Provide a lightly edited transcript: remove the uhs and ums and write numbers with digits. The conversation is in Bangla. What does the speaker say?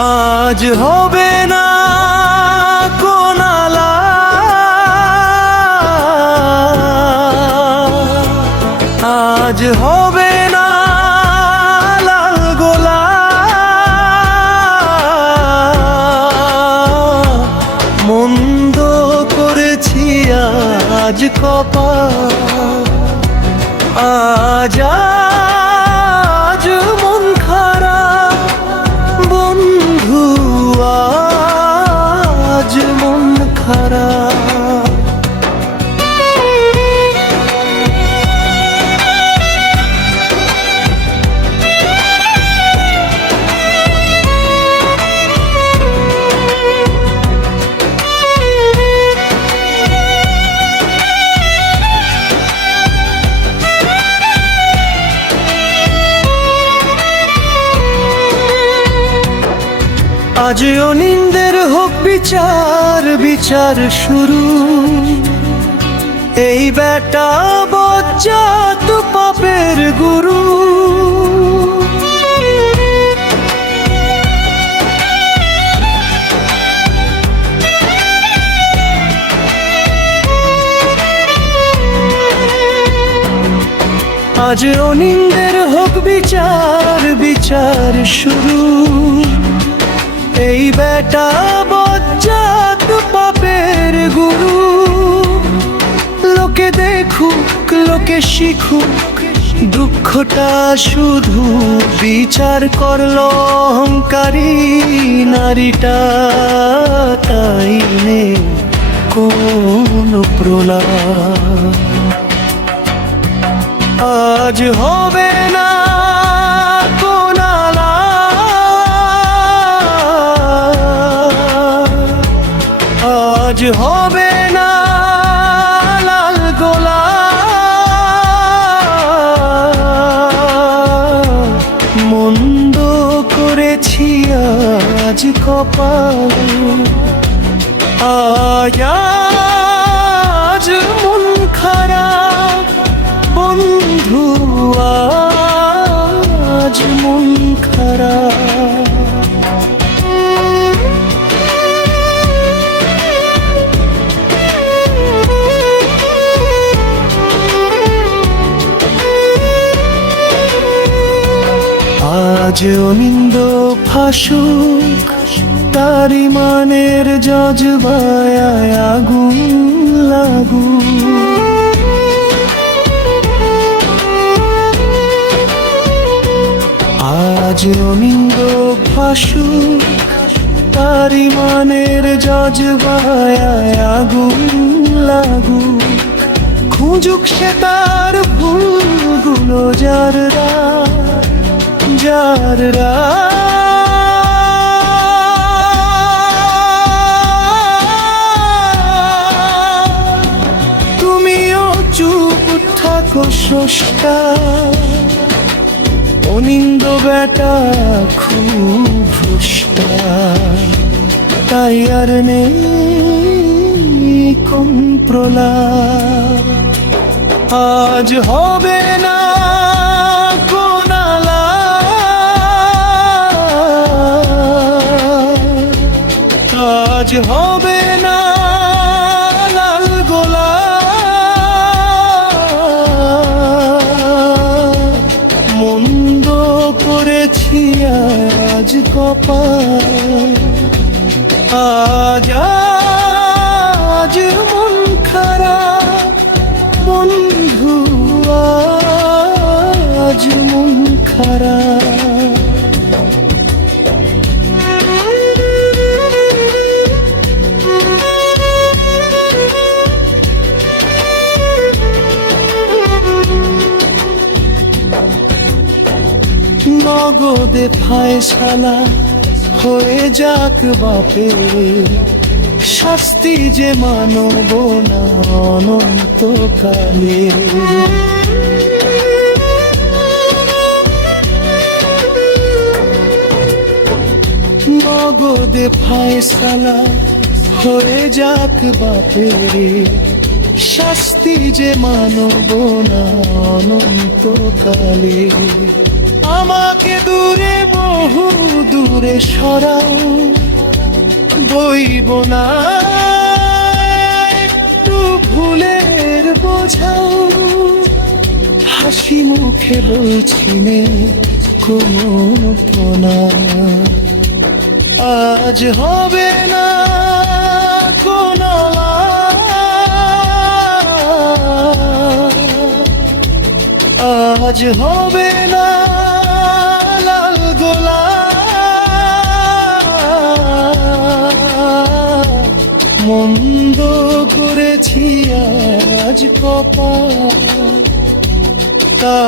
আজ হবে না কোনালা, আজ হবে না লাল গোলা, মন্দ করেছি আজ কপাল, আজ আজ মন খারাপ বন্ধু, আজ মন খারাপ। আজ অনিন্দের হোক বিচার, বিচার শুরু, এই বেটা বজ্জাত পাপের গুরু। আজ অনিন্দের হোক বিচার, বিচার শুরু, এই বেটা বজ্জাত পাপের গুরু। লোকে দেখুক, লোকে শিখুক, দুঃখটা শুধু বিচার করলো অহংকারী নারীটা, তাই নে কোন প্রলাপ। আজ হবে না কোনালা, আজ হবে না লাল গোলা, মন্দ করেছি আজ কপাল, আজ আজ মন খারাপ বন্ধু, আজ মন খারাপ। আজ অনিন্দ ফাঁসুক, তার ইমানের জজবায় আগুন লাগু। আজ অনিন্দ ফাঁসুক, তার ইমানের জজবায় আগুন লাগু। খুঁজুক সে তার ভুলগুলো যাররা, যাররা তুমিও চুপ থাকো স্রষ্টা। অনিন্দ বেটা খুব ভ্রষ্টা, তাই আর নেই কোন প্রলাপ। আজ হবে না কোনালা, আজ হবে না লাল গোলা, মন্দ করেছি আজ কপাল, আজ আজ মন খারাপ বন্ধু, আজ মন খারাপ। নগদে ফায়সালা হয়ে যাক বাপের, শাস্তি যে মানব না অনন্তকালে। নগদে ফায়সালা হয়ে যাক বাপের, শাস্তি যে মানব না অনন্তকালে। আমাকে দূরে বহু দূর দূরে সরাও, বইব না একটু ভুলের বোঝাও। হাসি মুখে বলছি নে কোনো না, আজ হবে না কোনো আজ হবে না লাল গোলাপ। মন্দ করেছি আজ কপাল, তা